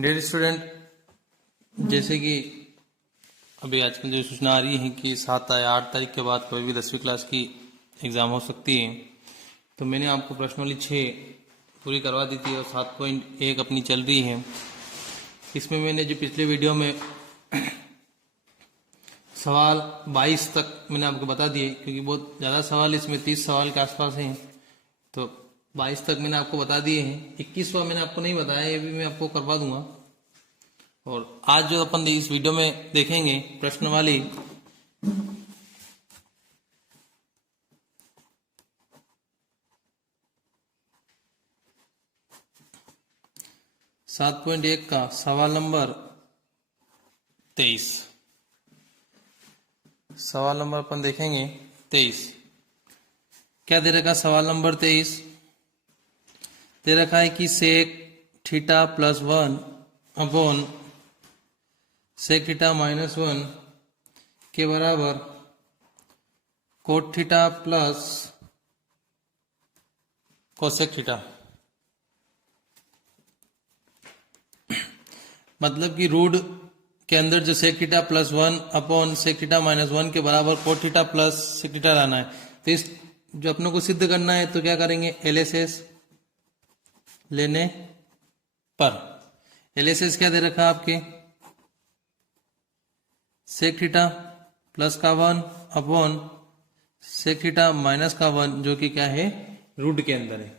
Dear student, जैसे कि अभी आजकल जो सूचना आ रही है कि 7 या 8 तारीख के बाद कभी भी 10वीं क्लास की एग्ज़ाम हो सकती है, तो मैंने आपको प्रश्नावली 6 पूरी करवा दी थी और 7.1 अपनी चल रही है। इसमें मैंने जो पिछले वीडियो में सवाल 22 तक मैंने आपको बता दिए, क्योंकि बहुत ज़्यादा सवाल इसमें 30 सवाल के आसपास हैं, तो 22 तक मैंने आपको बता दिए हैं। 21वां मैंने आपको नहीं बताया, ये भी मैं आपको करवा दूंगा। और आज जो अपन इस वीडियो में देखेंगे प्रश्नवाली 7.1 का सवाल नंबर 23। सवाल नंबर अपन देखेंगे 23। क्या दे रखा सवाल नंबर 23? दे रखा है कि sec theta plus 1 upon sec theta minus 1 के बराबर cot theta plus cosec theta. मतलब कि रूट के अंदर जो sec theta plus 1 upon sec theta minus 1 के बराबर cot theta plus sec theta लाना है। तो इस जो अपनों को सिद्ध करना है, तो क्या करेंगे, एलएसएस लेने पर। एलएसएस क्या दे रखा आपके, सेक थीटा प्लस का 1 अपॉन सेक थीटा माइनस का 1, जो कि क्या है, रूट के अंदर है।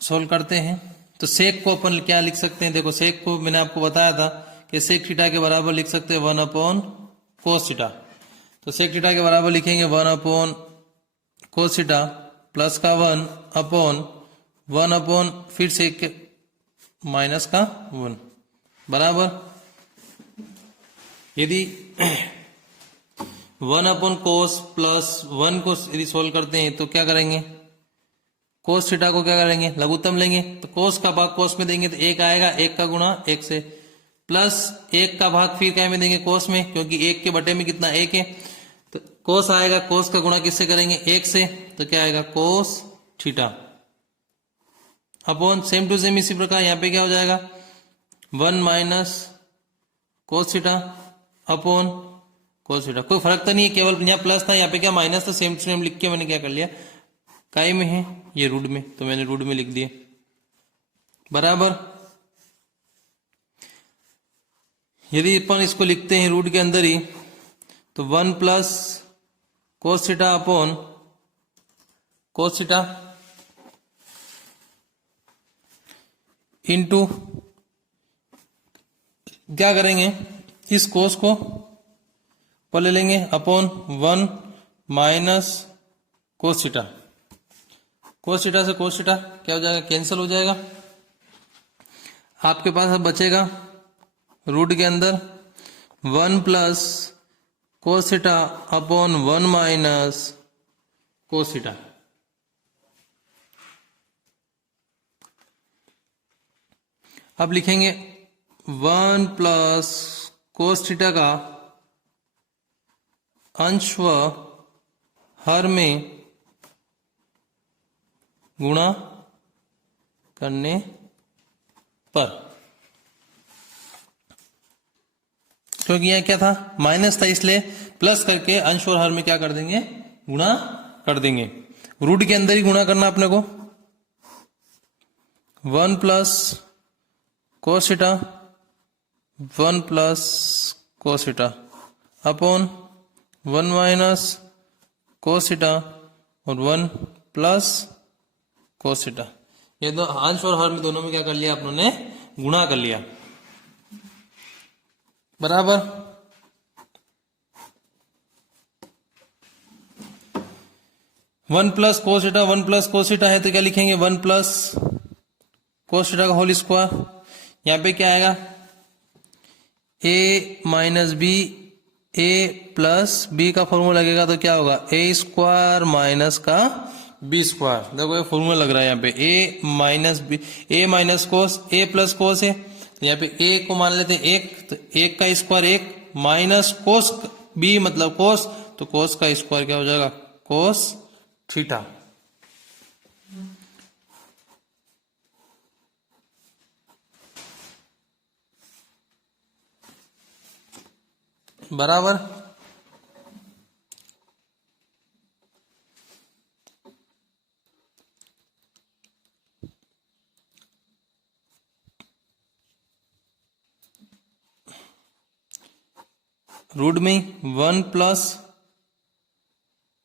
सोल्व करते हैं। तो सेक को अपन क्या लिख सकते हैं, देखो सेक को मैंने आपको बताया था कि सेक थीटा के बराबर लिख सकते हैं 1 अपॉन कोस थीटा। तो सेक थीटा के बराबर लिखेंगे 1 अपॉन कोस थीटा प्लस का 1 अपॉन फिर सेक के माइनस का 1 बराबर। यदि 1 अपॉन कोस प्लस 1 को यदि सोल्व करते हैं तो क्या करेंगे, कोस थीटा को क्या करेंगे, लघुत्तम लेंगे। तो कोस का भाग कोस में देंगे तो 1 आएगा, 1 का गुणा 1 से, प्लस 1 का भाग फिर क्या में देंगे, कोस में, क्योंकि 1 के बटे में कितना 1 है। तो कोस आएगा, कोस का गुणा किससे करेंगे, 1 से, तो क्या आएगा cos theta upon same to same इसी प्रकार यहाँ पे क्या हो जाएगा 1 minus cos theta upon cos theta. कोई फर्क तो नहीं है, केवल यहाँ प्लस था, यहाँ पे क्या माइनस था, सेम टू सेम लिख के मैंने क्या कर लिया, काय में है ये रूट में, तो मैंने रूट में लिख दिया बराबर। यदि अपन इसको लिखते हैं रूट के अंदर ही, तो 1 plus cos theta upon cos theta into क्या करेंगे, इस कोस को पहले लेंगे अपॉन 1 माइनस कोस थीटा। कोस थीटा से कोस थीटा क्या हो जाएगा, कैंसिल हो जाएगा। आपके पास अब बचेगा रूट के अंदर 1 plus cos theta upon 1 minus cos theta. अब लिखेंगे 1 प्लस कोस थीटा का अंश व हर में गुणा करने पर, क्योंकि यहां क्या था, माइनस था, इसलिए प्लस करके अंश और हर में क्या कर देंगे, गुणा कर देंगे। रूट के अंदर ही गुणा करना अपने को। 1 plus cos theta 1 plus cos theta upon 1 minus cos theta और 1 प्लस कोस थीटा। ये दो अंश और हर में दोनों में क्या कर लिया, अपनों ने गुणा कर लिया बराबर। वन प्लस कोस थीटा है, तो क्या लिखेंगे 1 प्लस कोस थीटा का होल स्क्वायर। यहां पे क्या आएगा, a minus B, a plus B का फॉर्मूला लगेगा, तो क्या होगा a स्क्वायर माइनस का बी स्क्वायर। देखो ये फॉर्मूला लग रहा है यहाँ पे, a minus B, a minus cos, a plus cos है, तो यहाँ पे a को मान लेते हैं 1, तो 1 का स्क्वायर 1 माइनस कोस b मतलब कोस, तो कोस का स्क्वायर क्या हो जाएगा, कोस थीटा। बराबर रूट में 1 प्लस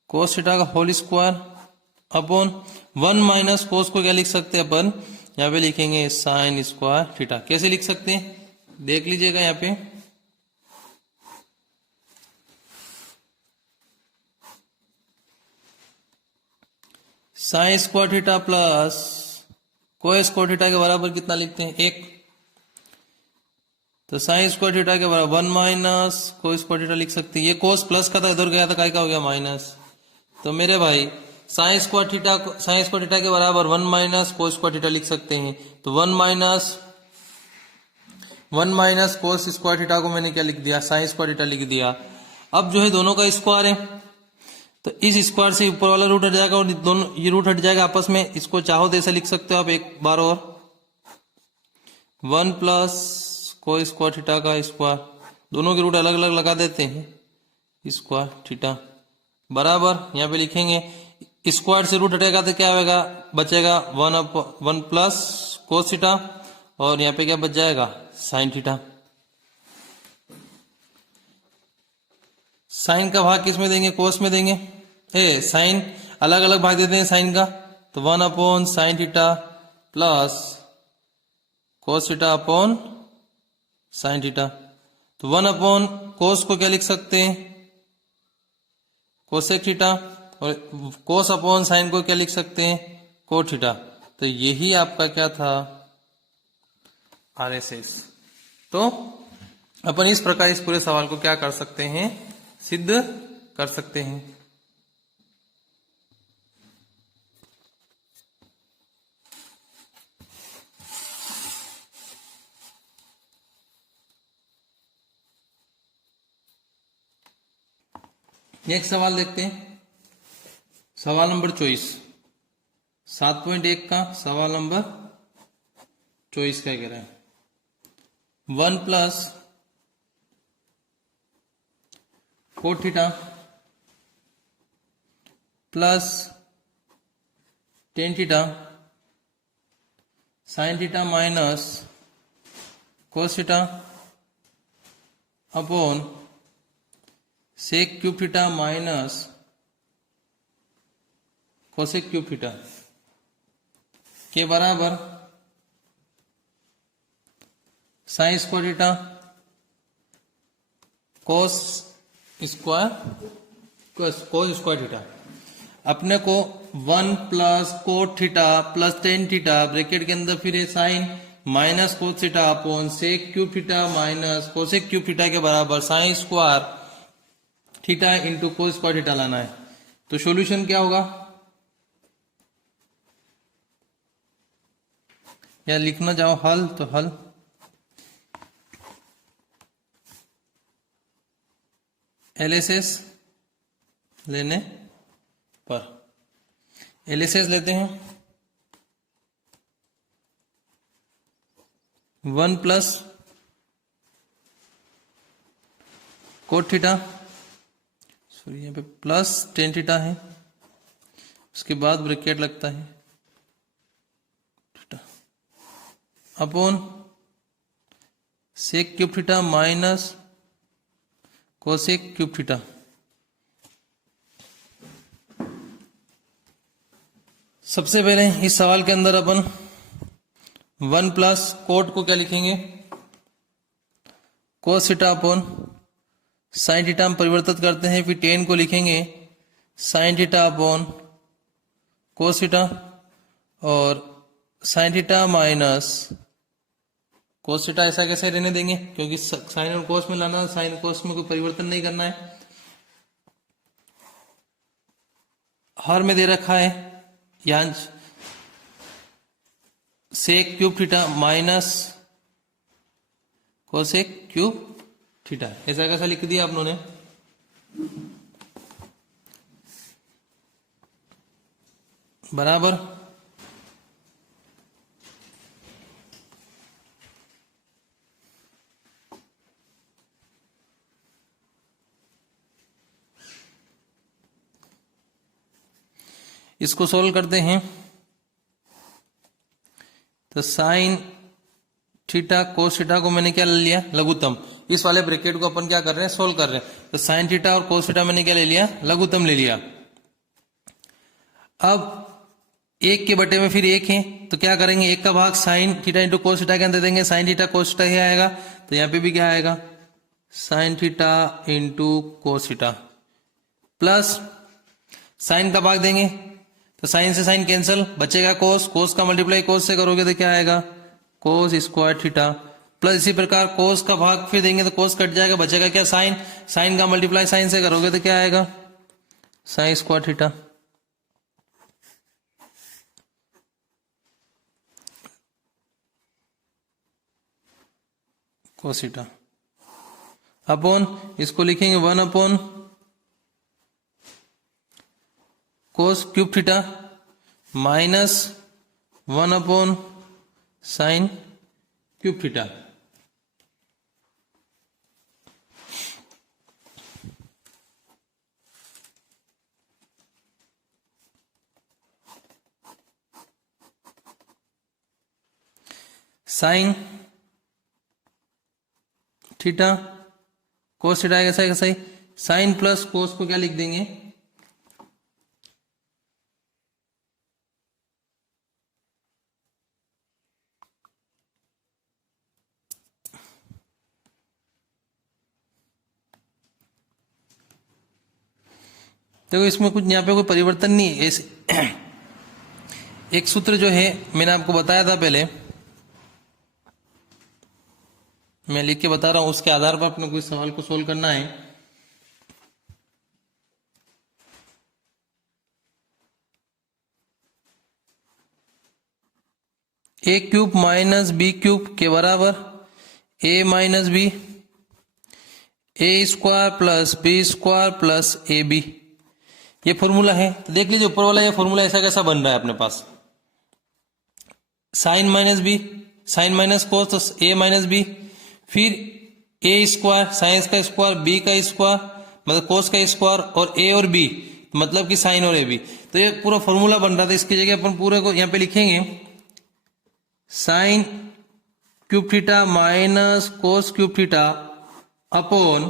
कोस थीटा का whole square upon 1 minus cos को क्या लिख सकते हैं अपन, यहाँ पे लिखेंगे साइन स्क्वायर थीटा। कैसे लिख सकते हैं देख लीजिएगा, यहाँ पे sign square theta plus cos square theta के बराबर कितना लिखते हैं, 1। तो साइन स्क्वायर थीटा के बराबर 1 माइनस कोस स्क्वायर थीटा लिख सकते हैं। ये कोस प्लस का था, इधर गया था, काय का हो गया माइनस। तो मेरे भाई साइन स्क्वायर थीटा के बराबर 1 माइनस कोस स्क्वायर थीटा लिख सकते हैं। तो 1 माइनस कोस स्क्वायर थीटा को मैंने क्या लिख दिया, साइन स्क्वायर थीटा लिख दिया। अब जो है दोनों का स्क्वायर है, तो इस स्क्वायर से ऊपर वाला रूट हट जाएगा और दोनों ये रूट हट जाएगा आपस में। इसको चाहो तो ऐसे लिख सकते हो आप एक बार और, 1 प्लस कोस स्क्वायर थीटा का स्क्वायर, दोनों के रूट अलग अलग लगा देते हैं, स्क्वायर थीटा बराबर यहाँ पे लिखेंगे स्क्वायर से रूट हटेगा तो क्या होगा, बचेगा 1 प्लस कोस थीटा और यहाँ पे क्या बच जाएगा साइन थीटा। साइन का भाग किस में देंगे, कोस में देंगे। साइन अलग अलग भाग देते हैं साइन का, तो 1 upon sine theta plus cos theta upon sine theta. तो 1 अपॉन कोस को क्या लिख सकते हैं, कोसेक थीटा, और कोस अपॉन साइन को क्या लिख सकते हैं, कोट थीटा। तो यही आपका क्या था, आरएसएस। तो अपन इस प्रकार इस पूरे सवाल को क्या कर सकते हैं, सिद्ध कर सकते हैं। नेक्स्ट सवाल देखते हैं, सवाल नंबर 24, 7.1 का सवाल नंबर 24 क्या कह रहा है, 1 plus cot theta plus tan theta sine theta minus cos theta upon sec cube theta minus cosec cube theta के बराबर sine square theta cos square theta. अपने को 1 plus cot theta plus tan theta bracket के अंदर फिर sine minus cos theta upon sec cube theta minus cosec cube theta के बराबर sine square theta into cos square theta लाना है। तो सॉल्यूशन क्या होगा, या लिखना जाओ हल, तो हल एलएसएस लेने पर, एलएसएस लेते हैं 1 प्लस कोट थीटा, सॉरी यहाँ पे प्लस टेन थीटा है, उसके बाद ब्रैकेट लगता है theta upon sec cube theta minus cosec cube theta. सबसे पहले इस सवाल के अंदर अपन 1 प्लस कोट को क्या लिखेंगे, cos theta upon sign theta हम परिवर्तित करते हैं, फिर टेन को लिखेंगे sin theta upon cos theta और sign theta minus cos theta. ऐसा कैसे रहने देंगे, क्योंकि साइन और कोस में लाना, साइन कोस में कोई परिवर्तन नहीं करना है। हर में दे रखा है यहाँ sec cube theta minus cosec cube theta, ऐसा कैसा लिख दिया आप लोगों ने। बराबर इसको सोल्व करते हैं तो साइन थीटा कोस थीटा को मैंने क्या ले लिया, लघुत्तम। इस वाले ब्रैकेट को अपन क्या कर रहे हैं, सोल्व कर रहे हैं। तो साइन थीटा और कोस थीटा मैंने क्या ले लिया, लघुत्तम ले लिया। अब एक के बटे में फिर एक है तो क्या करेंगे, एक का भाग sine theta into cos theta के अंदर देंगे, साइन थीटा कोस थीटा ही आएगा। तो यहाँ पे भी क्या आएगा, साइन थीटा इंटू कोस थीटा प्लस साइन का भाग देंगे तो साइन से साइन कैंसिल, बचेगा कोस, कोस का मल्टीप्लाई कोस से करोगे तो क्या आएगा, कोस स्क्वायर थीटा प्लस इसी प्रकार कोस का भाग फिर देंगे तो कोस कट जाएगा, बचेगा क्या साइन, साइन का मल्टीप्लाई साइन से करोगे तो क्या आएगा, साइन स्क्वायर थीटा। कोस थीटा अपॉन इसको लिखेंगे 1 अपॉन कोस cube theta minus 1 upon sine cube theta. Sine theta cos theta कैसा है, कैसा ही साइन प्लस कोस को क्या लिख देंगे, देखो इसमें कुछ यहाँ पे कोई परिवर्तन नहीं है। एक सूत्र जो है मैंने आपको बताया था पहले, मैं लिख के बता रहा हूं, उसके आधार पर अपने कोई सवाल को सोल्व करना है। A cube minus B cube के बराबर a minus B, A square plus B square plus A b, ये फॉर्मूला है। तो देख लीजिए ऊपर वाला ये फॉर्मूला ऐसा कैसा बन रहा है अपने पास, sine minus B, sine minus cos तो ए माइनस बी, फिर ए स्क्वायर साइन का स्क्वायर बी का स्क्वायर मतलब कोस का स्क्वायर और ए और बी मतलब कि साइन और ए बी। तो ये पूरा फॉर्मूला बन रहा था, इसकी जगह अपन पूरे को यहाँ पे लिखेंगे sine cube theta minus cos cube theta upon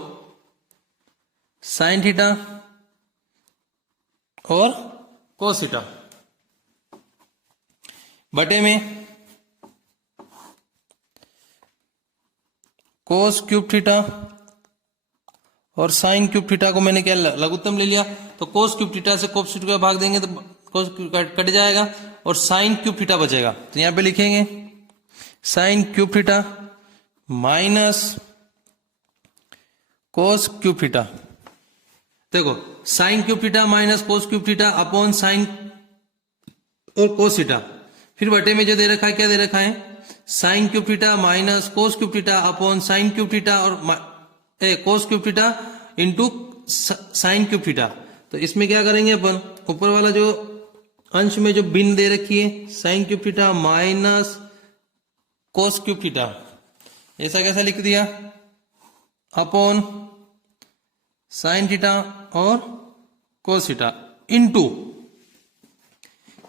sign theta और कोस थीटा बटे में कोस क्यूब थीटा और साइन क्यूब थीटा को मैंने क्या लघुत्तम ले लिया। तो कोस क्यूब थीटा से कोस थीटा का भाग देंगे तो कोस कट जाएगा और साइन क्यूब थीटा बचेगा। तो यहां पे लिखेंगे sine cube theta minus cos cube theta. देखो sine cube theta minus cos cube theta upon sine और कोस थीटा, फिर बटे में जो दे रखा है क्या दे रखा है, sine cube theta minus cos cube theta upon sine cube theta और cos cube theta into sine cube theta. तो इसमें क्या करेंगे अपन, ऊपर वाला जो अंश में जो भिन्न दे रखी है sine cube theta minus cos cube theta, ऐसा कैसा लिख दिया अपॉन साइन थीटा और कोस थीटा इंटू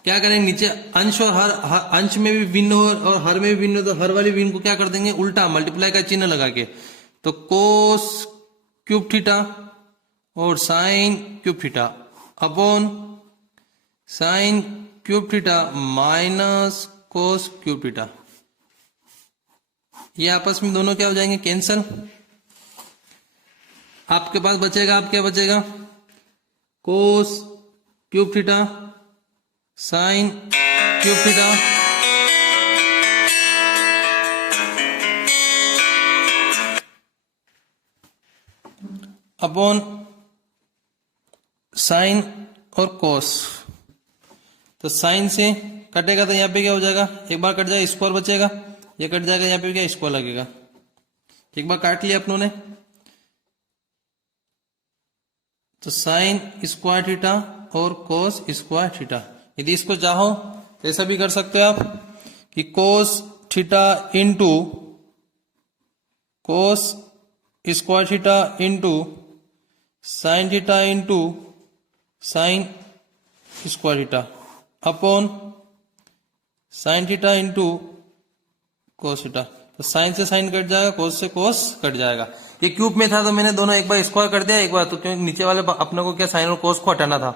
क्या करेंगे, नीचे अंश और हर अंश में भी भिन्न हो और हर में भी भिन्न हो तो हर वाली भिन्न को क्या कर देंगे उल्टा मल्टीप्लाई का चिन्ह लगा के। तो कोस क्यूब थीटा और sign cube theta upon sine cube theta minus cos cube theta, ये आपस में दोनों क्या हो जाएंगे कैंसल। आपके पास बचेगा, आप क्या बचेगा, कोस cube theta sine cube theta upon sine और कोस। तो साइन से कटेगा तो यहां पे क्या हो जाएगा, एक बार कट जाएगा स्क्वायर बचेगा, ये कट जाएगा यहां पे क्या स्क्वायर लगेगा, एक बार काट लिया अपनों ने। तो साइन स्क्वायर थीटा और कोस स्क्वायर थीटा यदि इसको चाहो तो ऐसा भी कर सकते हो आप कि cos theta into cos square theta into sine theta into sign square theta upon sine theta into cos theta. तो साइन से साइन कट जाएगा, कोस से कोस कट जाएगा। ये क्यूब में था तो मैंने दोनों एक बार स्क्वायर कर दिया, एक बार तो क्योंकि नीचे वाले अपने को क्या साइन और कोस को हटाना था।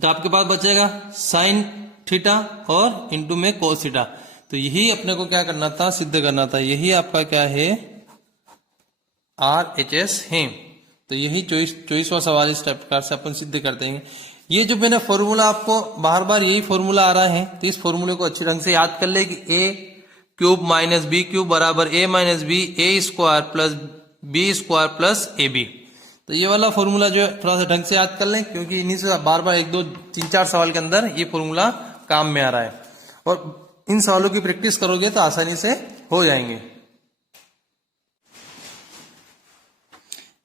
तो आपके पास बचेगा साइन थीटा और इंटू में कोस थीटा। तो यही अपने को क्या करना था, सिद्ध करना था। यही आपका क्या है, RHS है। तो यही 24वां सवाल इस प्रकार से अपन सिद्ध करते हैं। ये जो मैंने फॉर्मूला आपको बार बार यही फॉर्मूला आ रहा है, तो इस फॉर्मूले को अच्छी ढंग से याद कर ले कि a cube minus B cube बराबर a minus B A square plus B square plus A B. तो ये वाला फॉर्मूला जो है थोड़ा सा ढंग से याद कर लें, क्योंकि इन्हीं से बार बार 1 2 3 4 सवाल के अंदर ये फॉर्मूला काम में आ रहा है। और इन सवालों की प्रैक्टिस करोगे तो आसानी से हो जाएंगे।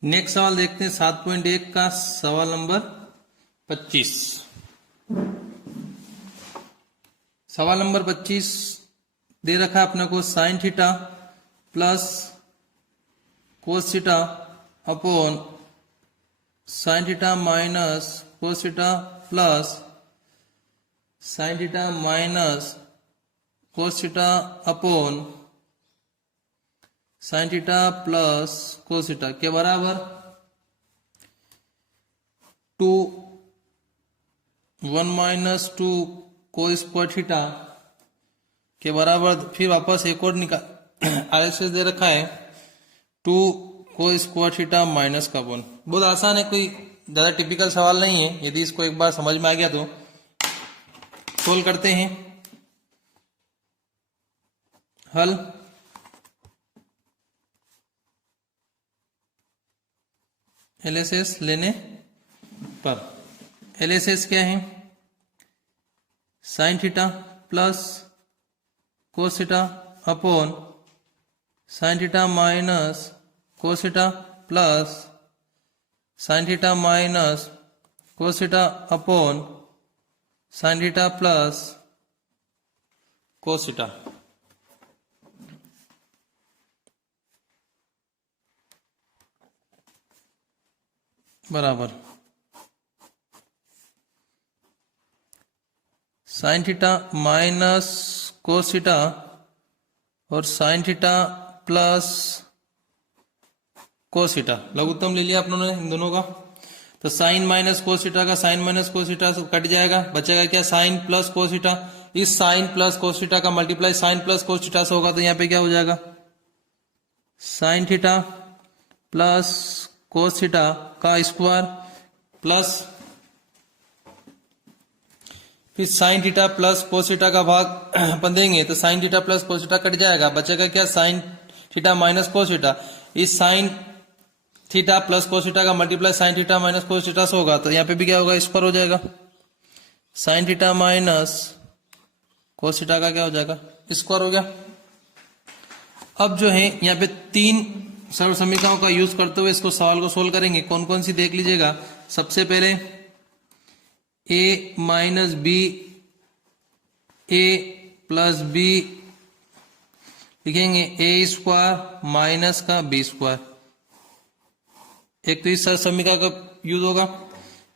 नेक्स्ट सवाल देखते हैं 7.1 का सवाल नंबर 25। सवाल नंबर 25 दे रखा है अपने को sign theta plus cos theta upon sign theta minus cos theta plus sine theta minus cos theta upon sign theta plus cos theta के बराबर 2 1 माइनस 2 कोस स्क्वायर थीटा के बराबर। फिर वापस एक और निकाल RHS दे रखा है 2 कोस स्क्वायर थीटा माइनस का वन। बहुत आसान है, कोई ज्यादा टिपिकल सवाल नहीं है। यदि इसको एक बार समझ में आ गया तो सोल्व करते हैं। हल LHS लेने पर LHS क्या है, sine theta plus cos theta upon sign theta minus cos theta plus sine theta minus cos theta upon sign theta plus cos theta. बराबर sine theta minus cos theta और sign theta plus cos theta. लघुत्तम ले लिया आप लोगों ने इन दोनों का। तो साइन माइनस कोस थीटा का sine minus cos theta cut जाएगा, बचेगा क्या, साइन प्लस कोस थीटा। इस साइन प्लस कोस थीटा का multiply sine plus cos theta से होगा, तो यहाँ पे क्या हो जाएगा, sine theta plus cos theta का स्क्वायर प्लस फिर sine theta plus cos theta का भाग अपन देंगे, तो sine theta plus cos theta cut जाएगा, बचेगा क्या, sine theta minus cos theta. इस sine theta plus cos theta का multiply sine theta minus cos theta से होगा, तो यहाँ पे भी क्या होगा, स्क्वायर हो जाएगा। Sine theta minus cos theta का क्या हो जाएगा, स्क्वायर हो गया। अब जो है यहाँ पे 3 सरल समीकरणों का यूज करते हुए इसको सवाल को सोल्व करेंगे। कौन कौन सी देख लीजिएगा। सबसे पहले a minus B A plus B लिखेंगे, ए स्क्वायर माइनस का बी स्क्वायर। एक तो इस सरल समीकरण का यूज होगा।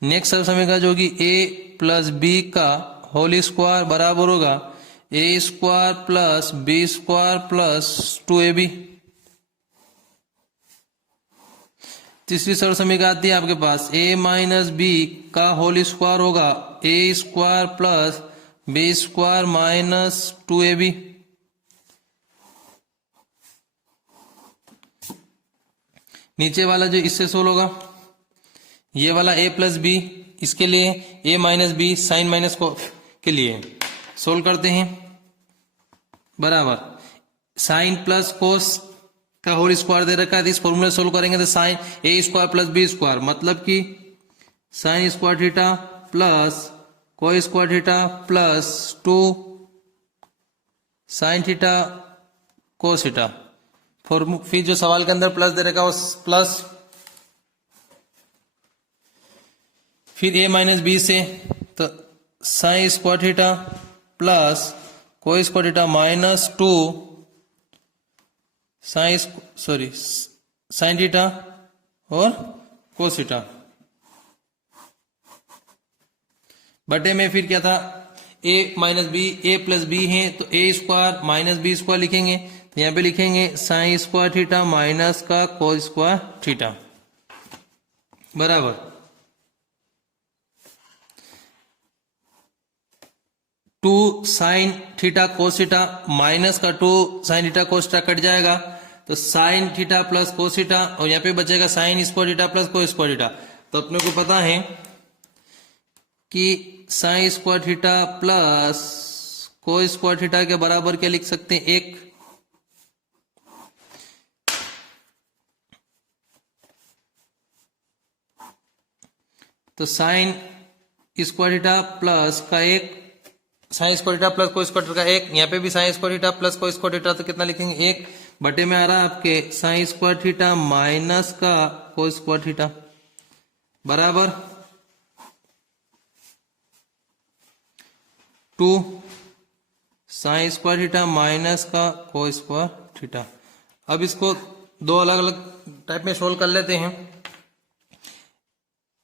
नेक्स्ट सरल समीकरण जो होगी a प्लस बी का होल स्क्वायर बराबर होगा a square plus B square plus 2ab। तीसरी सरल समीकरण आती है आपके पास a माइनस बी का होल स्क्वायर होगा a square plus B square minus 2ab। नीचे वाला जो इससे सोल्व होगा, ये वाला a प्लस बी, इसके लिए a minus B sine minus को के लिए सोल्व करते हैं। बराबर साइन प्लस कोस का होल स्क्वायर दे रखा है, इस फॉर्मूला सोल्व करेंगे तो साइन ए स्क्वायर प्लस बी स्क्वायर, मतलब कि sign square theta plus cos square theta plus 2 sine theta cos theta. फिर जो सवाल के अंदर प्लस दे रखा है उस प्लस, फिर a माइनस बी से तो sine square theta plus cos square theta minus 2 sine theta और कोस थीटा बटे में फिर क्या था a minus B A plus B है तो a square minus B square लिखेंगे तो यहां पे लिखेंगे साइन स्क्वायर थीटा माइनस का कोस स्क्वायर थीटा बराबर 2 sine theta cos theta minus का 2 sine theta cos theta cut जाएगा तो sine theta plus cos theta और यहाँ पे बचेगा sign square theta plus cos square theta. तो अपने को पता है कि sign square theta plus cos square theta के बराबर क्या लिख सकते हैं 1। तो साइन स्क्वायर थीटा प्लस का 1 sign square theta plus cos square theta का 1 यहाँ पे भी sign square theta plus cos square theta तो कितना लिखेंगे 1 बटे में आ रहा है आपके साइन स्क्वायर थीटा माइनस का कोस स्क्वायर थीटा बराबर 2 साइन स्क्वायर थीटा माइनस का कोस स्क्वायर थीटा। अब इसको दो अलग अलग टाइप में सोल्व कर लेते हैं।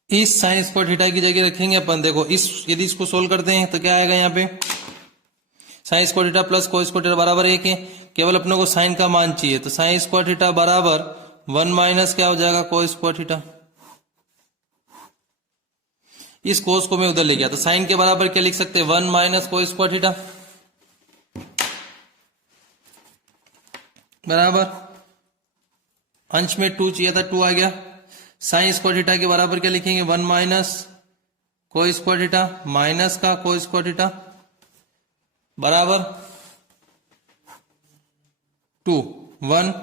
इस साइन स्क्वायर थीटा की जगह रखेंगे अपन देखो इस यदि इसको सोल्व करते हैं तो क्या आएगा यहाँ पे sign square theta plus cos square theta बराबर 1 है। केवल अपने को साइन का मान चाहिए तो साइन स्क्वायर थीटा बराबर 1 माइनस क्या हो जाएगा कोस स्क्वायर थीटा। इस कोस को मैं उधर ले गया तो साइन के बराबर क्या लिख सकते हैं 1 माइनस कोस स्क्वायर थीटा बराबर अंश में 2 चाहिए था 2 आ गया। साइन स्क्वायर थीटा के बराबर क्या लिखेंगे 1 माइनस कोस स्क्वायर थीटा माइनस का कोस स्क्वायर थीटा बराबर 2 1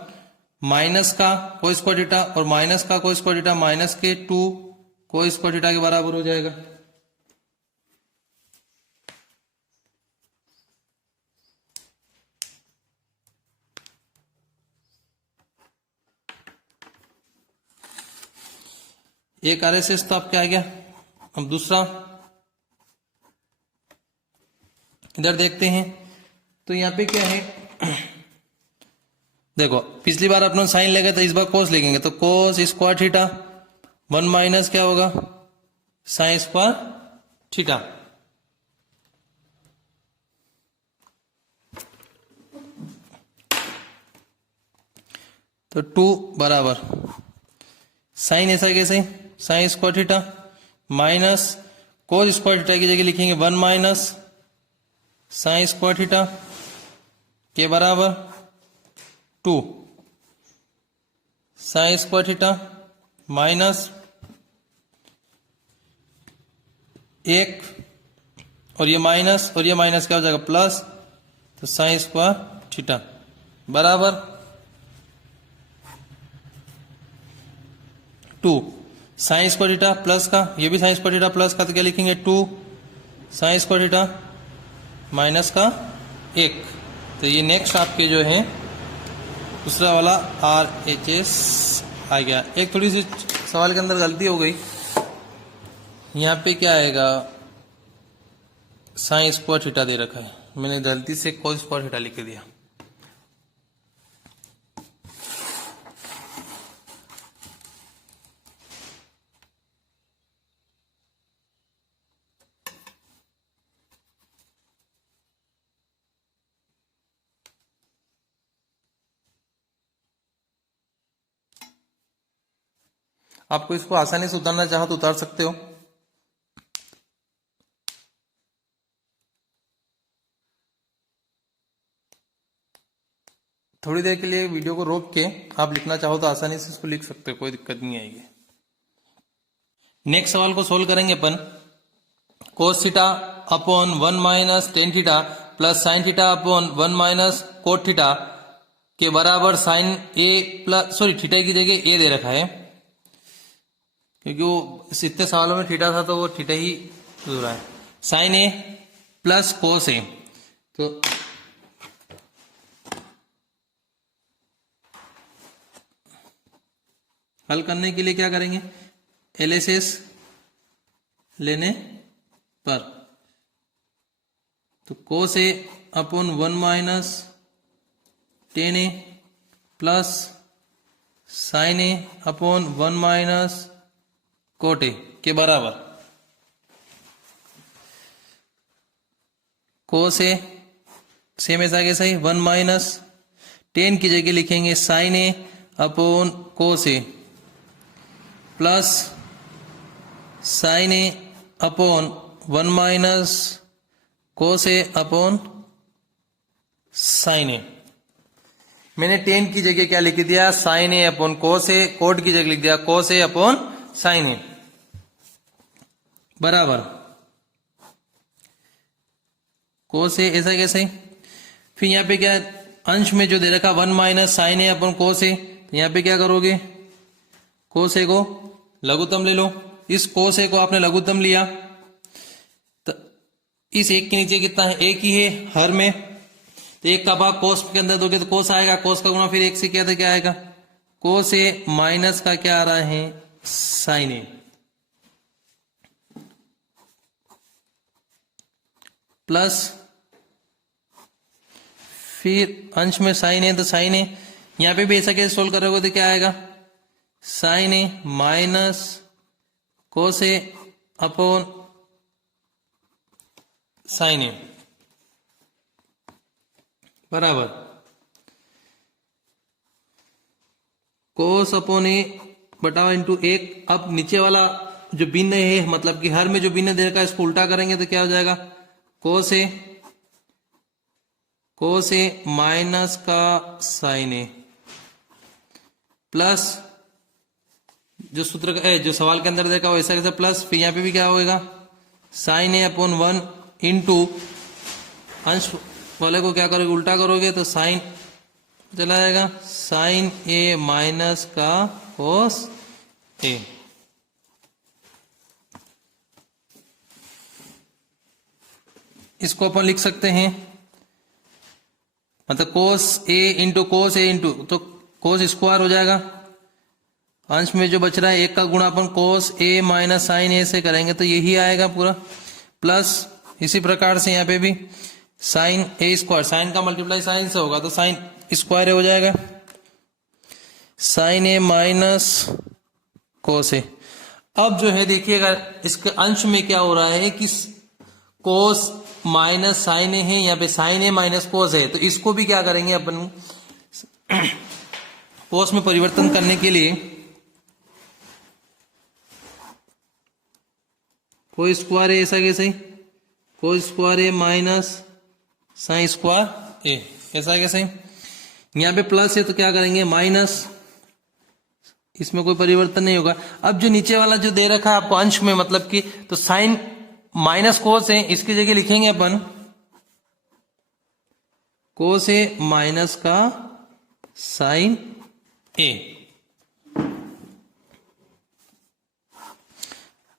माइनस का कोस स्क्वायर थीटा और माइनस का कोस स्क्वायर थीटा माइनस के 2 कोस स्क्वायर थीटा के बराबर हो जाएगा। एक आरएसएस तो आपके आ गया। अब दूसरा इधर देखते हैं तो यहाँ पे क्या है देखो पिछली बार अपने साइन लेंगे तो इस बार कोस लेंगे तो कोस स्क्वायर थीटा 1 माइनस क्या होगा साइन स्क्वायर थीटा तो 2 बराबर साइन ऐसा कैसे साइन स्क्वायर थीटा माइनस कोस स्क्वायर थीटा की जगह लिखेंगे 1 माइनस साइन स्क्वायर थीटा के बराबर 2 साइन स्क्वायर थीटा माइनस 1 और ये माइनस क्या हो जाएगा प्लस तो साइन स्क्वायर थीटा बराबर 2 साइन स्क्वायर थीटा प्लस का ये भी साइन स्क्वायर थीटा प्लस का तो क्या लिखेंगे 2 साइन स्क्वायर थीटा माइनस का 1। तो ये नेक्स्ट आपके जो है दूसरा वाला RHS आ गया। एक थोड़ी सी सवाल के अंदर गलती हो गई यहाँ पे क्या आएगा साइन स्क्वायर थीटा दे रखा है मैंने गलती से कोस स्क्वायर थीटा लिख दिया। आपको इसको आसानी से उतारना चाहो तो उतार सकते हो। थोड़ी देर के लिए वीडियो को रोक के आप लिखना चाहो तो आसानी से इसको लिख सकते हो कोई दिक्कत नहीं आएगी। नेक्स्ट सवाल को सोल्व करेंगे अपन cos theta upon 1 minus tan theta plus sine theta upon 1 minus cot theta के बराबर साइन ए प्लस थीटा की जगह ए दे रखा है क्योंकि वो इतने सवालों में थीटा था तो वो थीटा ही रहा है। साइन ए प्लस कोस ए तो हल करने के लिए क्या करेंगे एलएसएस लेने पर तो cos a upon 1 minus tan a plus sine a upon 1 minus cot a के बराबर कोस ए सेम ऐसा कैसा ही 1 माइनस टेन की जगह लिखेंगे sign a upon cos A plus sine a upon 1 minus cos a upon sine ए। मैंने टेन की जगह क्या लिख दिया, sign a upon cos A, coat की जगह लिख दिया कोस ए अपॉन साइन ए बराबर कोस ए ऐसा कैसे। फिर यहां पे क्या अंश में जो दे रखा 1 माइनस साइन ए अपॉन कोस ए, तो यहां पे क्या करोगे कोस ए को लघुत्तम ले लो। इस कोस ए को आपने लघुत्तम लिया तो इस एक के नीचे कितना है, एक ही है हर में, तो एक का भाग कोस के अंदर दोगे तो कोस आएगा, कोस का गुणा फिर एक से क्या था क्या आएगा कोस ए माइनस का क्या आ रहा है साइन ए प्लस फिर अंश में साइन है तो साइन है, यहां पे भी ऐसा कैसे सोल्व करोगे तो क्या आएगा sign A minus cos a upon sine ए बराबर कोस अपॉन ए बटा इंटू एक। अब नीचे वाला जो भिन्न है मतलब कि हर में जो भिन्न दे रखा है इसको उल्टा करेंगे तो क्या हो जाएगा कोस ए माइनस का साइन ए प्लस जो सूत्र का जो सवाल के अंदर देखा वैसा कैसा प्लस, फिर यहां पे भी क्या होगा साइन ए अपॉन 1 इंटू अंश वाले को क्या करोगे उल्टा करोगे तो साइन चला जाएगा साइन ए माइनस का कोस ए। इसको अपन लिख सकते हैं मतलब कोस ए इंटू तो कोस स्क्वायर हो जाएगा, अंश में जो बच रहा है एक का गुणा अपन कोस ए माइनस साइन ए से करेंगे तो यही आएगा पूरा, प्लस इसी प्रकार से यहाँ पे भी साइन ए स्क्वायर, साइन का मल्टीप्लाई साइन से होगा तो साइन स्क्वायर हो जाएगा साइन ए माइनस कोस ए। अब जो है देखिएगा इसके अंश में क्या हो रहा है कि कोस माइनस साइन ए है, यहाँ पे साइन ए माइनस कोस है, तो इसको भी क्या करेंगे अपन कोस में परिवर्तन करने के लिए कोस स्क्वायर ए ऐसा कैसे कोस स्क्वायर ए माइनस साइन स्क्वायर ए ऐसा कैसे, यहाँ पे प्लस है तो क्या करेंगे माइनस, इसमें कोई परिवर्तन नहीं होगा। अब जो नीचे वाला जो दे रखा है आपको अंश में मतलब कि तो साइन माइनस कोस है, इसकी जगह लिखेंगे अपन कोस ए माइनस का साइन ए।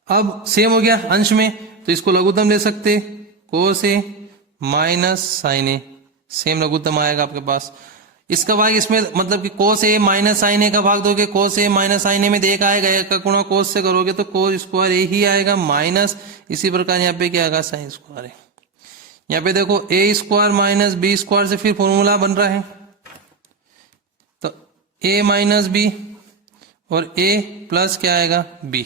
अब सेम हो गया अंश में तो इसको लघुत्तम ले सकते कोस ए माइनस साइन ए, सेम लघुत्तम आएगा आपके पास। इसका भाग इसमें मतलब कि कोस ए माइनस साइन ए का भाग दोगे कोस ए माइनस साइन ए में एक आएगा, एक का गुणा कोस से करोगे तो कोस स्क्वायर ए ही आएगा माइनस इसी प्रकार यहाँ पे क्या आएगा साइन स्क्वायर ए। यहाँ पे देखो ए स्क्वायर माइनस बी स्क्वायर से फिर फॉर्मूला बन रहा है तो ए माइनस बी और ए प्लस क्या आएगा बी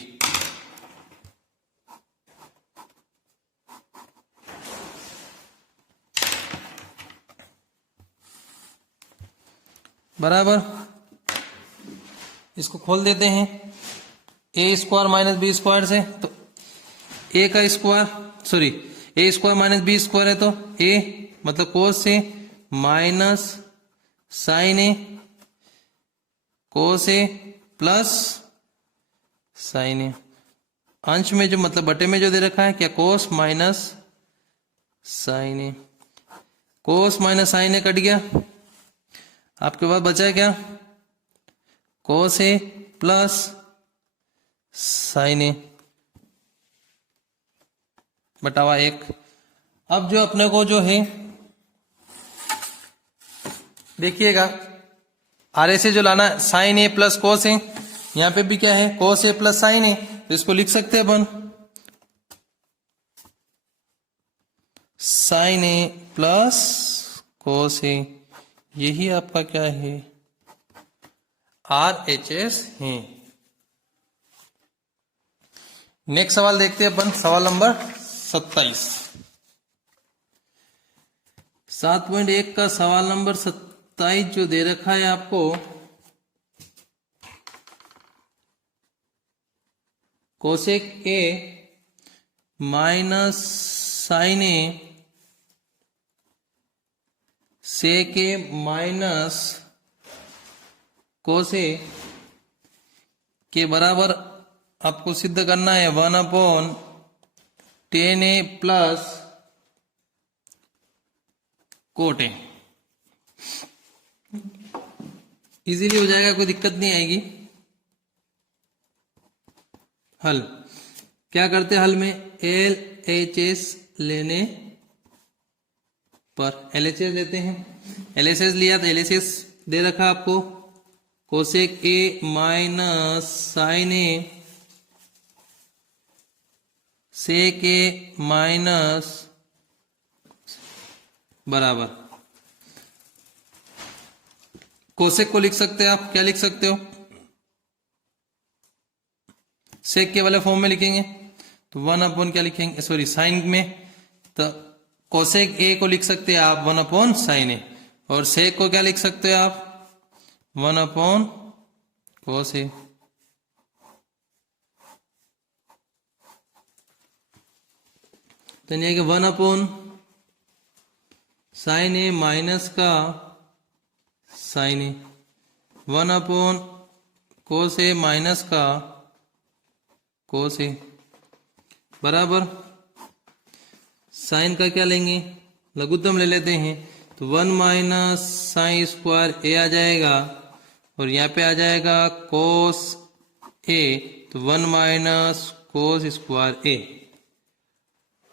बराबर। इसको खोल देते हैं ए स्क्वायर माइनस बी स्क्वायर से, तो ए का स्क्वायर सॉरी ए स्क्वायर माइनस बी स्क्वायर है तो ए मतलब कोस से माइनस साइन ए कोस ए प्लस साइन ए, अंश में जो मतलब बटे में जो दे रखा है क्या कोस माइनस साइन ए, कोस माइनस साइन ए कट गया, आपके पास बचा क्या कोस ए प्लस साइन ए बटावा एक। अब जो अपने को जो है देखिएगा आर से जो लाना साइन ए प्लस कोस ए, यहां पे भी क्या है कोस ए प्लस साइन ए, तो इसको लिख सकते हैं अपन साइन ए प्लस कोस ए, यही आपका क्या है, RHS है। नेक्स्ट सवाल देखते हैं अपन, सवाल नंबर 27। 7.1 का सवाल नंबर 27 जो दे रखा है आपको, cosec A minus sine A sec A minus cos a के बराबर आपको सिद्ध करना है 1/10 a plus cot a. Easily हो जाएगा, कोई दिक्कत नहीं आएगी। हल क्या करते हैं, हल में LHS लेने पर LHS लेते हैं। LHS लिया तो LHS दे रखा आपको, कोसेक ए माइनस साइन ए सेक ए माइनस बराबर, कोसेक को लिख सकते हैं आप, क्या लिख सकते हो, सेक के वाले फॉर्म में लिखेंगे तो 1/, क्या लिखेंगे, सॉरी साइन में, तो कोसेक ए को लिख सकते हैं आप 1/sin ए, और सेक को क्या लिख सकते हो आप 1/cos ए। तो ये कि 1/sin ए माइनस का साइन ए, 1/cos ए माइनस का कोस ए बराबर, साइन का क्या लेंगे, लघुत्तम ले लेते हैं, तो 1 माइनस साइन स्क्वायर ए आ जाएगा, और यहाँ पे आ जाएगा कोस ए, तो 1 माइनस कोस स्क्वायर ए।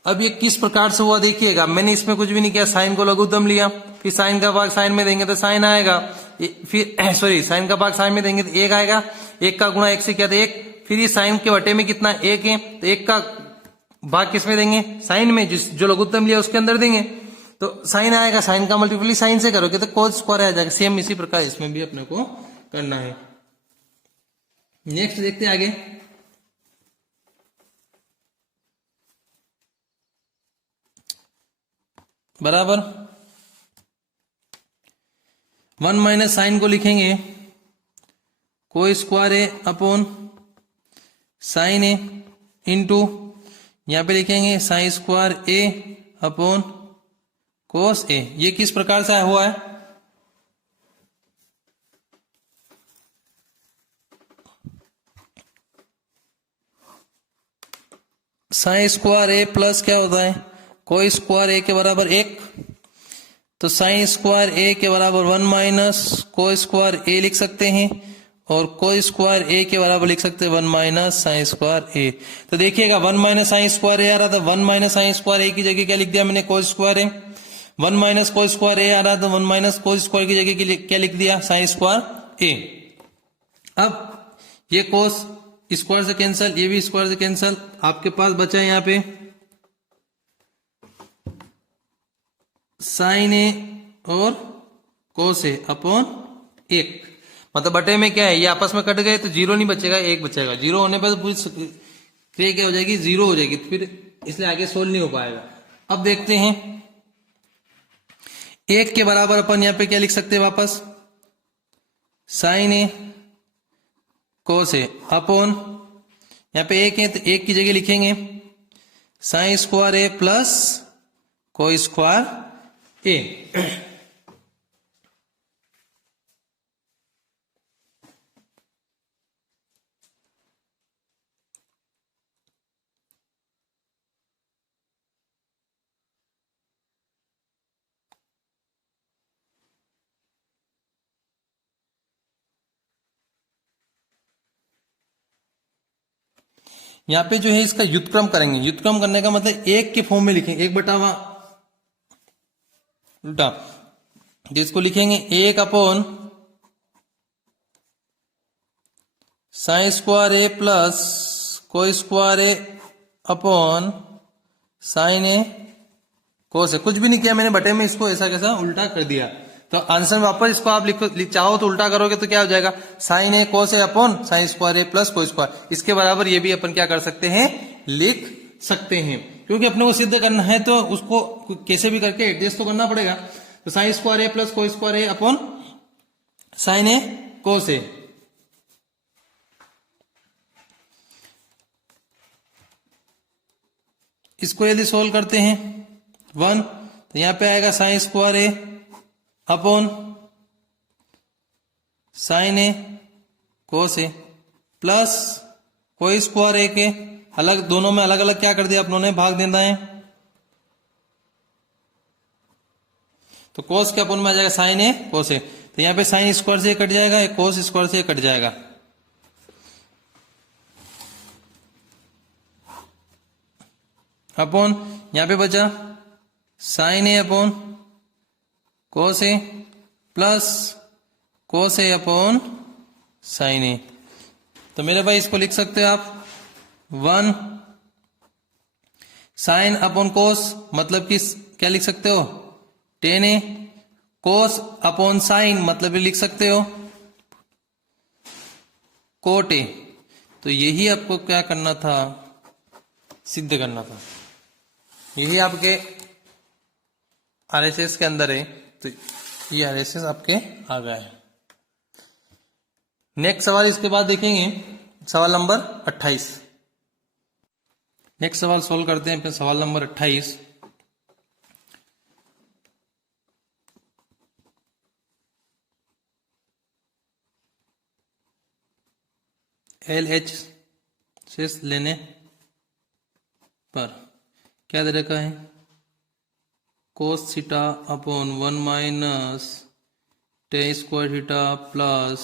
अब ये किस प्रकार से हुआ देखिएगा, मैंने इसमें कुछ भी नहीं किया, साइन को लघुत्तम लिया, फिर साइन का भाग साइन में देंगे तो साइन आएगा, फिर सॉरी साइन का भाग साइन में देंगे तो 1 आएगा, 1 का गुणा 1 से क्या था 1, फिर ये साइन के बटे में कितना 1 है, तो 1 का भाग किस में देंगे, साइन में, जो लघुत्तम लिया उसके अंदर देंगे, तो साइन आएगा, साइन का मल्टीप्लाई साइन से करोगे तो कोस स्क्वायर आ जाएगा। सेम इसी प्रकार इसमें भी अपने को करना है। नेक्स्ट देखते हैं आगे, बराबर 1 माइनस साइन को लिखेंगे को स्क्वायर ए अपॉन साइन ए इंटू, यहां पे लिखेंगे साइन स्क्वायर ए अपॉन कोस ए। ये किस प्रकार से हुआ है, साइन स्क्वायर ए प्लस क्या होता है को स्क्वायर ए के बराबर 1, तो साइन स्क्वायर ए के बराबर 1 माइनस को स्क्वायर ए लिख सकते हैं, और को स्क्वायर ए के बराबर लिख सकते हैं 1 माइनस साइन स्क्वायर ए। तो देखिएगा 1 माइनस साइन स्क्वायर ए आ रहा था, 1 माइनस साइन स्क्वायर ए की जगह क्या लिख दिया मैंने, को स्क्वायर ए, 1 माइनस को स्क्वायर ए आ रहा था, 1 माइनस को स्क्वायर की जगह क्या लिख दिया, साइन स्क्वायर ए। अब ये कोस स्क्वायर से कैंसल, ये भी स्क्वायर से कैंसल, आपके पास बचा है यहाँ पे साइन ए और कोस ए अपॉन 1, मतलब बटे में क्या है, ये आपस में कट गए तो 0 नहीं बचेगा, 1 बचेगा, 0 होने पर तो पूरी क्रिया क्या हो जाएगी, 0 हो जाएगी, तो फिर इसलिए आगे सोल्व नहीं हो पाएगा। अब देखते हैं 1 के बराबर अपन यहाँ पे क्या लिख सकते हैं वापस, sign A cos a upon, यहाँ पे 1 है तो 1 की जगह लिखेंगे साइन स्क्वायर ए प्लस को स्क्वायर ए। यहां पे जो है इसका व्युत्क्रम करेंगे, व्युत्क्रम करने का मतलब 1 के फॉर्म में लिखेंगे, 1/, उल्टा, जिसको लिखेंगे 1 अपॉन साइन स्क्वायर ए प्लस को स्क्वायर ए अपॉन साइन ए कोस है, कुछ भी नहीं किया मैंने, बटे में इसको ऐसा कैसा उल्टा कर दिया। तो आंसर में वापस इसको आप लिखो, चाहो तो उल्टा करोगे तो क्या हो जाएगा, sign A cos a upon sine square A plus cos square. इसके बराबर ये भी अपन क्या कर सकते हैं, लिख सकते हैं, क्योंकि अपने को सिद्ध करना है तो उसको कैसे भी करके एडजस्ट तो करना पड़ेगा। तो साइन स्क्वायर ए प्लस कोस स्क्वायर ए अपॉन साइन ए कोस ए। इसको यदि सोल्व करते हैं 1, तो यहां पे आएगा साइन स्क्वायर ए अपॉन साइन ए कोस ए प्लस कोई स्क्वायर ए के अलग, दोनों में अलग अलग क्या कर दिया अपनों ने, भाग देना है। तो कोस के अपॉन में आ जाएगा साइन ए कोस ए। तो यहां पे साइन स्क्वायर से कट जाएगा, कोस स्क्वायर से कट जाएगा। अपॉन यहां पे बचा sign a upon cos A plus cos a upon sine ए। तो मेरे भाई इसको लिख सकते हो आप 1 साइन अपॉन कोस, मतलब कि क्या लिख सकते हो, टेन ए, कोस अपॉन साइन मतलब लिख सकते हो कोट ए। तो यही आपको क्या करना था, सिद्ध करना था। यही आपके आरएसएस के अंदर है, तो ये आरएसएस आपके आ गया है। नेक्स्ट सवाल इसके बाद देखेंगे सवाल नंबर 28। नेक्स्ट सवाल सोल्व करते हैं, फिर सवाल नंबर 28। LHS लेने पर क्या दे रखा है, कोस theta upon 1 minus ten square theta plus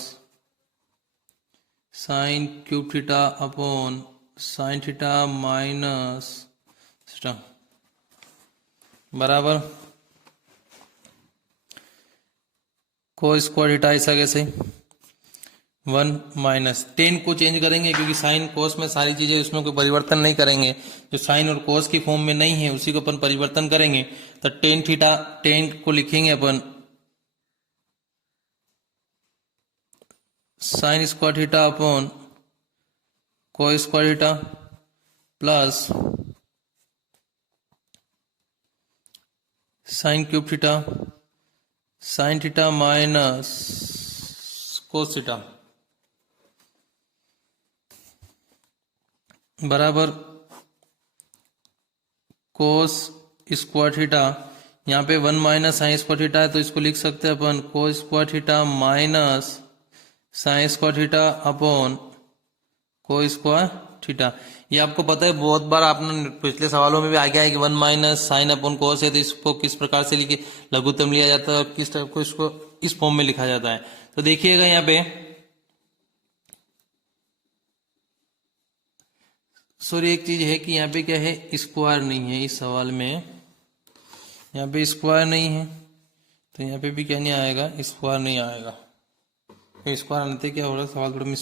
sine cube theta upon sign theta minus theta बराबर कोस स्क्वायर थीटा, ऐसा कैसे 1 माइनस, टेन को चेंज करेंगे क्योंकि साइन कोस में सारी चीजें, उसमें कोई परिवर्तन नहीं करेंगे। जो साइन और कोस की फॉर्म में नहीं है उसी को अपन परिवर्तन करेंगे। तो टेन थीटा, टेन को लिखेंगे अपन sine square theta upon cos square theta plus sine cube theta sine theta minus cos theta बराबर कोस स्क्वायर थीटा, यहाँ पे 1 माइनस साइन स्क्वायर थीटा है तो इसको लिख सकते हैं अपन cos square theta minus sine square theta upon cos square theta. ये आपको पता है, बहुत बार आपने पिछले सवालों में भी आ गया है कि 1 माइनस साइन अपॉन कोस है तो इसको किस प्रकार से लिखे, लघुत्तम लिया जाता है और किस टाइप को इसको इस फॉर्म में लिखा जाता है। तो देखिएगा यहाँ पे, सॉरी एक चीज है कि यहाँ पे क्या है, स्क्वायर नहीं है इस सवाल में, यहाँ पे स्क्वायर नहीं है तो यहाँ पे भी क्या नहीं आएगा, स्क्वायर नहीं आएगा। तो स्क्वायर आने से क्या हो रहा है, सवाल थोड़ा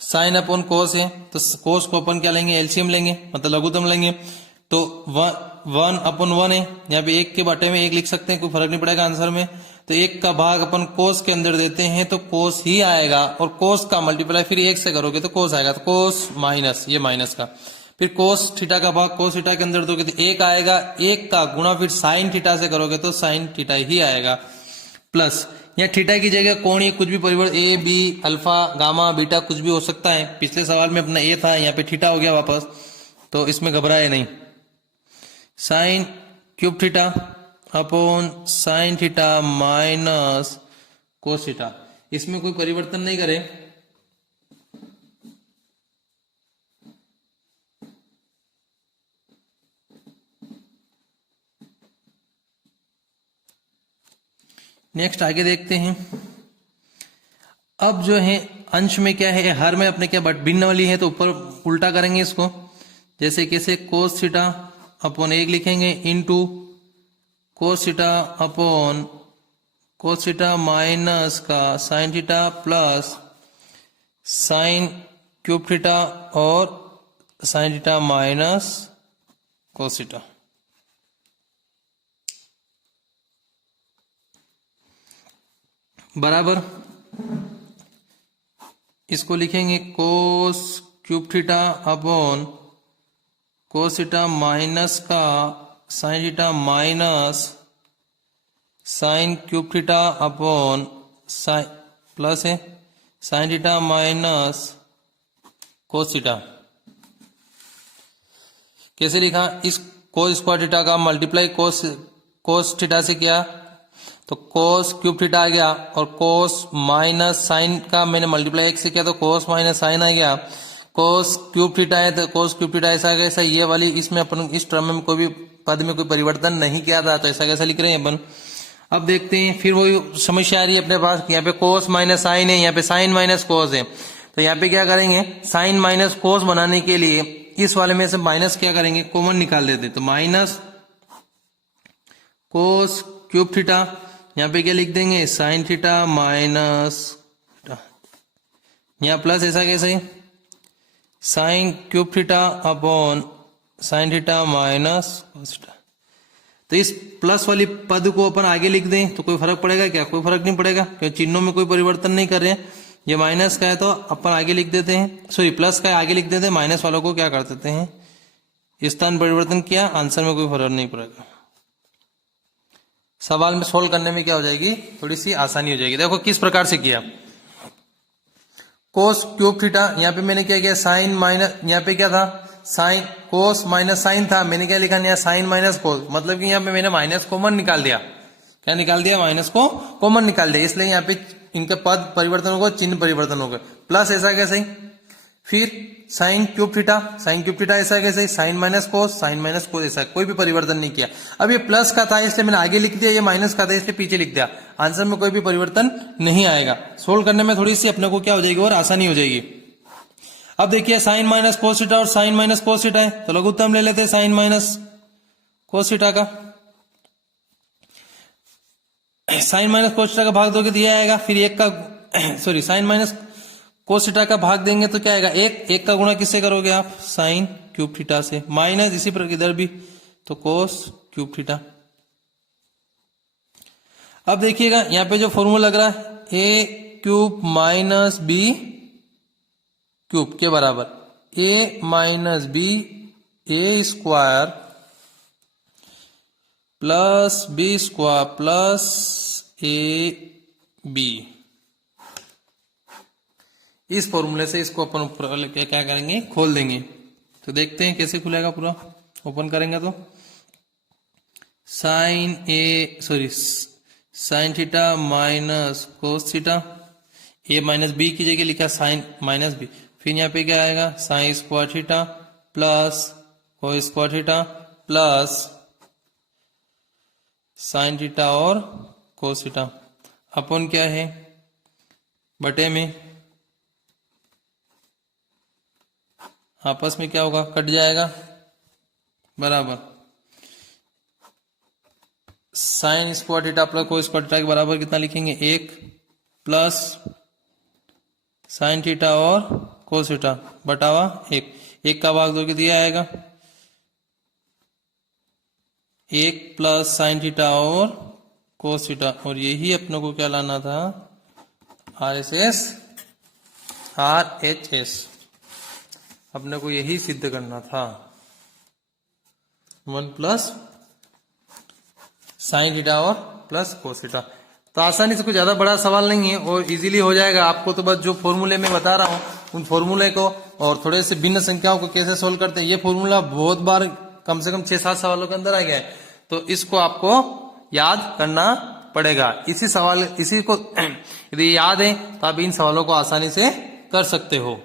साइन अपॉन कोस है तो कोस को अपन क्या लेंगे, एलसीएम लेंगे, मतलब लघुत्तम लेंगे। तो 1 अपॉन 1 है, यहाँ पे 1 के बाटे में 1 लिख सकते हैं, कोई फर्क नहीं पड़ेगा आंसर में। तो 1 का भाग अपन कोस के अंदर देते हैं तो कोस ही आएगा, और कोस का मल्टीप्लाई फिर 1 से करोगे तो कोस आएगा। तो कोस माइनस, ये माइनस का, फिर कोस थीटा का भाग कोस थीटा के अंदर दोगे तो 1 आएगा, 1 का गुणा फिर साइन थीटा से करोगे तो साइन थीटा ही आएगा, प्लस यहाँ थीटा की जगह कोण, ये कुछ भी परिवर्तन, A B alpha gamma beta कुछ भी हो सकता है। पिछले सवाल में अपना ए था, यहाँ पे थीटा हो गया वापस, तो इसमें घबराए नहीं। Sign cube theta upon sign theta minus cos theta, इसमें कोई परिवर्तन नहीं करे। नेक्स्ट आगे देखते हैं। अब जो है अंश में क्या है, हर में अपने क्या भिन्न वाली है तो ऊपर उल्टा करेंगे इसको, जैसे कैसे कोस थीटा अपॉन 1 लिखेंगे into cos theta upon cos theta minus का sine theta plus sine cube theta और sign theta minus cos theta. बराबर इसको लिखेंगे cos cube theta upon cos theta minus का sine theta minus sine cube theta upon sine plus है sine theta minus cos theta. कैसे लिखा? इस cos square theta का मल्टीप्लाई कोस थीटा से किया तो कोस क्यूब थीटा आ गया, और कोस माइनस साइन का मैंने मल्टीप्लाई एक से किया तो कोस माइनस साइन आ गया। कोस क्यूब थीटा है तो कोस क्यूब थीटा ऐसा कैसा, ये वाली इसमें अपन इस टर्म में कोई भी पद में कोई परिवर्तन नहीं किया था, तो ऐसा कैसा लिख रहे हैं अपन। अब देखते हैं फिर वही समस्या आ रही है अपने पास, यहाँ पे कोस माइनस साइन है, यहाँ पे साइन माइनस कोस है, तो यहाँ पे क्या करेंगे, साइन माइनस कोस बनाने के लिए इस वाले में से माइनस क्या करेंगे, कॉमन निकाल देते, तो माइनस कोस क्यूब थीटा, यहाँ पे क्या लिख देंगे, साइन थीटा माइनस, यहाँ प्लस ऐसा कैसे, sign cube theta upon sign theta minus cos theta. तो इस प्लस वाली पद को अपन आगे लिख दें तो कोई फर्क पड़ेगा क्या? कोई फर्क नहीं पड़ेगा, क्योंकि चिन्हों में कोई परिवर्तन नहीं कर रहे हैं। ये माइनस का है तो अपन आगे लिख देते हैं, सॉरी प्लस का है आगे लिख देते हैं, माइनस वालों को क्या कर देते हैं, स्थान परिवर्तन किया, आंसर में कोई फर्क नहीं पड़ेगा। सवाल में सोल्व करने में क्या हो जाएगी, थोड़ी सी आसानी हो जाएगी। देखो किस प्रकार से किया, कोस क्यूब थीटा, यहाँ पे मैंने क्या किया, साइन माइनस, यहाँ पे क्या था, साइन कोस माइनस साइन था, मैंने क्या लिखा यहाँ साइन माइनस कोस, मतलब कि यहाँ पे मैंने माइनस कॉमन निकाल दिया। क्या निकाल दिया, माइनस को कॉमन निकाल दिया, इसलिए यहाँ पे इनका पद परिवर्तन होगा, चिन्ह परिवर्तन होगा। प्लस ऐसा कैसे, फिर sine cube theta, sine cube theta ऐसा कैसे, sine minus cos, sine minus cos, ऐसा कोई भी परिवर्तन नहीं किया। अब ये प्लस का था इसलिए मैंने आगे लिख दिया, ये माइनस का था इसलिए पीछे लिख दिया, आंसर में कोई भी परिवर्तन नहीं आएगा। सोल्व करने में थोड़ी सी अपने को क्या हो जाएगी और आसानी हो जाएगी। अब देखिए साइन माइनस कोस थीटा और साइन माइनस कोस थीटा है, तो लघुत्तम ले लेते हैं साइन माइनस कोस थीटा का। साइन माइनस कोस थीटा का भाग दोगे दिया आएगा, फिर एक का sorry sine minus cos theta का भाग देंगे तो क्या आएगा, एक का गुणा किससे करोगे आप, साइन क्यूब थीटा से, माइनस इसी पर इधर भी तो कोस क्यूब थीटा। अब देखिएगा यहाँ पे जो फॉर्मूला लग रहा है, a cube minus B cube के बराबर, a minus B A square plus B square plus A b. इस फॉर्मूले से इसको अपन ऊपर क्या करेंगे, खोल देंगे। तो देखते हैं कैसे खुलेगा, पूरा ओपन करेंगे तो sine a sorry sine theta minus cos theta, a minus b की जगह लिखा साइन माइनस बी, फिर यहाँ पे क्या आएगा, sign square theta plus cos square theta plus sine theta और कोस थीटा, अपन क्या है बटे में, आपस में क्या होगा, कट जाएगा, बराबर sine square theta plus cos square theta के बराबर कितना लिखेंगे, एक प्लस साइन थीटा और कोस थीटा बटावा एक का भाग दो के दिया आएगा, एक प्लस साइन थीटा और कोस थीटा, और यही अपने को क्या लाना था, RHS अपने को यही सिद्ध करना था, 1 प्लस साइन थीटा और प्लस कोस थीटा। तो आसानी से कोई ज्यादा बड़ा सवाल नहीं है और इजीली हो जाएगा आपको। तो बस जो फॉर्मूले में बता रहा हूं उन फॉर्मूले को और थोड़े से भिन्न संख्याओं को कैसे सोल्व करते हैं, ये फॉर्मूला बहुत बार कम से कम 6-7 सवालों के अंदर आ गया है, तो इसको आपको याद करना पड़ेगा। इसी को यदि याद है तो आप इन सवालों को आसानी से कर सकते हो।